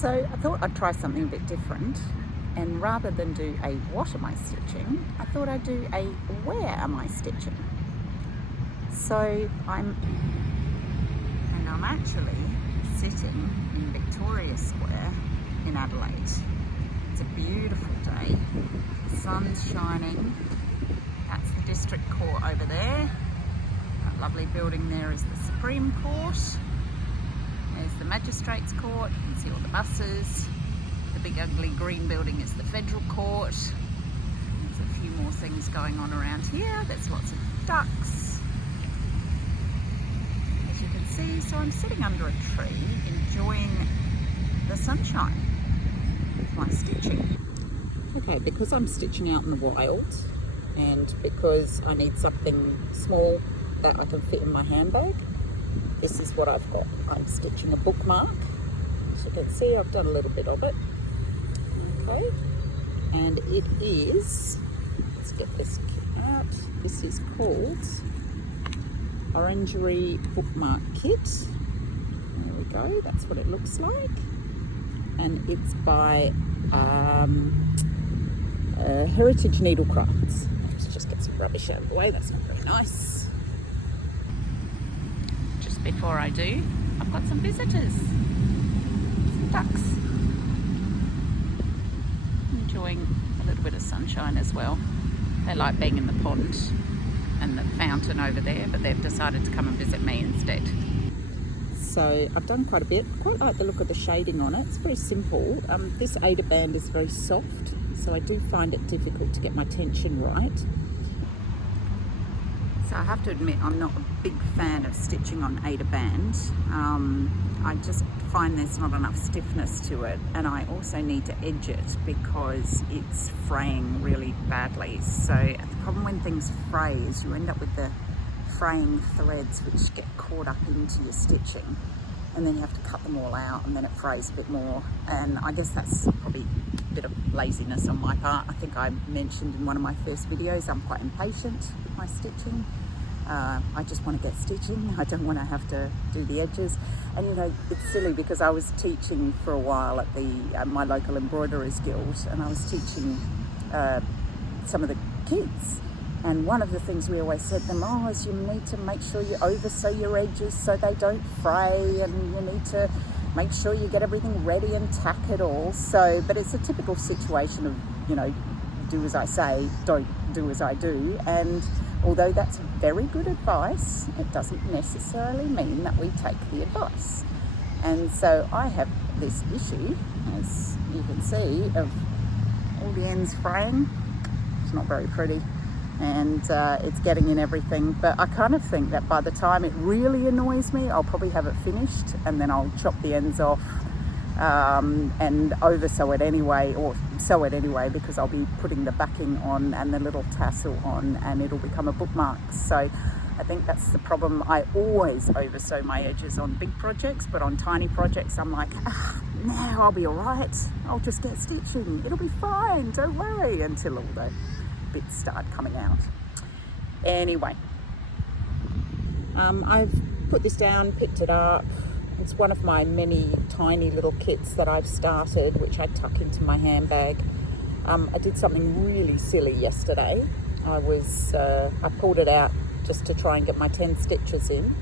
So I thought I'd try something a bit different, and rather than do a what am I stitching, I thought I'd do a where am I stitching. So I'm actually sitting in Victoria Square in Adelaide. It's a beautiful day, the sun's shining. That's the district court over there. That lovely building there is the Supreme Court. There's the Magistrates Court. You can see all the buses. The big ugly green building is the Federal Court. There's a few more things going on around here. There's lots of ducks, as you can see. So I'm sitting under a tree enjoying the sunshine with my stitching. Okay, because I'm stitching out in the wild and because I need something small that I can fit in my handbag, this is what I've got. I'm stitching a bookmark. As you can see, I've done a little bit of it. Okay, and it is, let's get this out. This is called Orangery Bookmark Kit. There we go, that's what it looks like. And it's by Heritage Needlecrafts. Let's just get some rubbish out of the way, that's not very nice. Just before I do, I've got some visitors, some ducks. Enjoying a little bit of sunshine as well. They like being in the pond and the fountain over there, but they've decided to come and visit me instead. So I've done quite a bit. Quite like the look of the shading on it. It's very simple. This Aida band is very soft, so I do find it difficult to get my tension right. So I have to admit, I'm not a big fan of stitching on Aida band. I just find there's not enough stiffness to it, and I also need to edge it because it's fraying really badly. So the problem when things fray is you end up with the fraying threads which get caught up into your stitching, and then you have to cut them all out, and then it frays a bit more. And I guess that's probably a bit of laziness on my part. I think I mentioned in one of my first videos I'm quite impatient with my stitching. I just want to get stitching. I don't want to have to do the edges. And you know, it's silly because I was teaching for a while at the my local embroiderers guild, and I was teaching some of the kids. And one of the things we always said to them, is you need to make sure you oversew your edges so they don't fray, and you need to make sure you get everything ready and tack it all. So, but it's a typical situation of, you know, do as I say, don't do as I do. And although that's very good advice, it doesn't necessarily mean that we take the advice. And so I have this issue, as you can see, of all the ends fraying. It's not very pretty, and it's getting in everything. But I kind of think that by the time it really annoys me, I'll probably have it finished, and then I'll chop the ends off and oversew it anyway, or sew it anyway, because I'll be putting the backing on and the little tassel on, and it'll become a bookmark. So I think that's the problem. I always oversew my edges on big projects, but on tiny projects I'm like, now I'll be all right. I'll just get stitching. It'll be fine, don't worry, until all the bits start coming out. Anyway, I've put this down, picked it up. It's one of my many tiny little kits that I've started, which I tuck into my handbag. I did something really silly yesterday. I pulled it out just to try and get my 10 stitches in,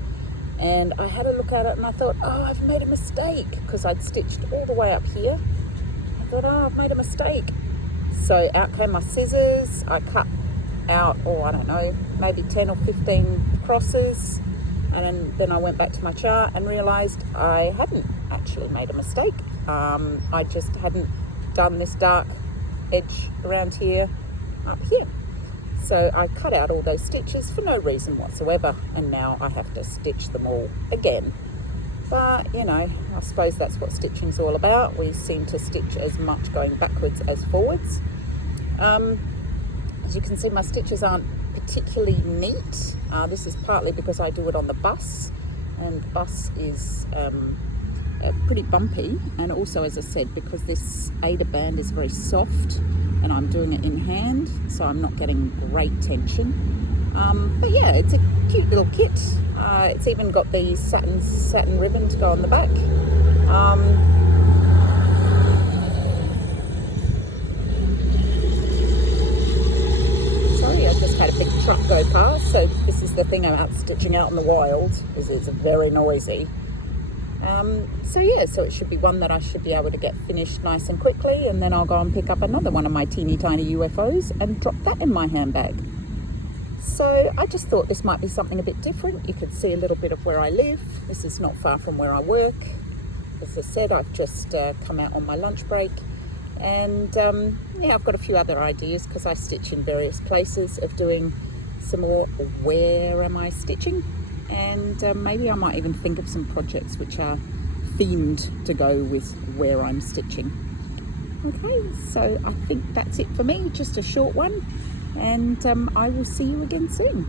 and I had a look at it and I thought, I've made a mistake, because I'd stitched all the way up here. I thought, I've made a mistake. So out came my scissors. I cut out, I don't know, maybe 10 or 15 crosses. And then I went back to my chart and realised I hadn't actually made a mistake. I just hadn't done this dark edge around here, up here. So I cut out all those stitches for no reason whatsoever, and now I have to stitch them all again. But, you know, I suppose that's what stitching's all about. We seem to stitch as much going backwards as forwards. As you can see, my stitches aren't particularly neat. This is partly because I do it on the bus, and the bus is pretty bumpy, and also, as I said, because this Aida band is very soft and I'm doing it in hand, so I'm not getting great tension. But yeah, it's a cute little kit. It's even got the satin ribbon to go on the back. the thing about stitching out in the wild, is it's very noisy. So yeah, so it should be one that I should be able to get finished nice and quickly, and then I'll go and pick up another one of my teeny tiny UFOs and drop that in my handbag. So I just thought this might be something a bit different. You could see a little bit of where I live. This is not far from where I work. As I said, I've just come out on my lunch break, and yeah, I've got a few other ideas because I stitch in various places of doing some more where am I stitching, and maybe I might even think of some projects which are themed to go with where I'm stitching. Okay, so I think that's it for me, just a short one, and I will see you again soon.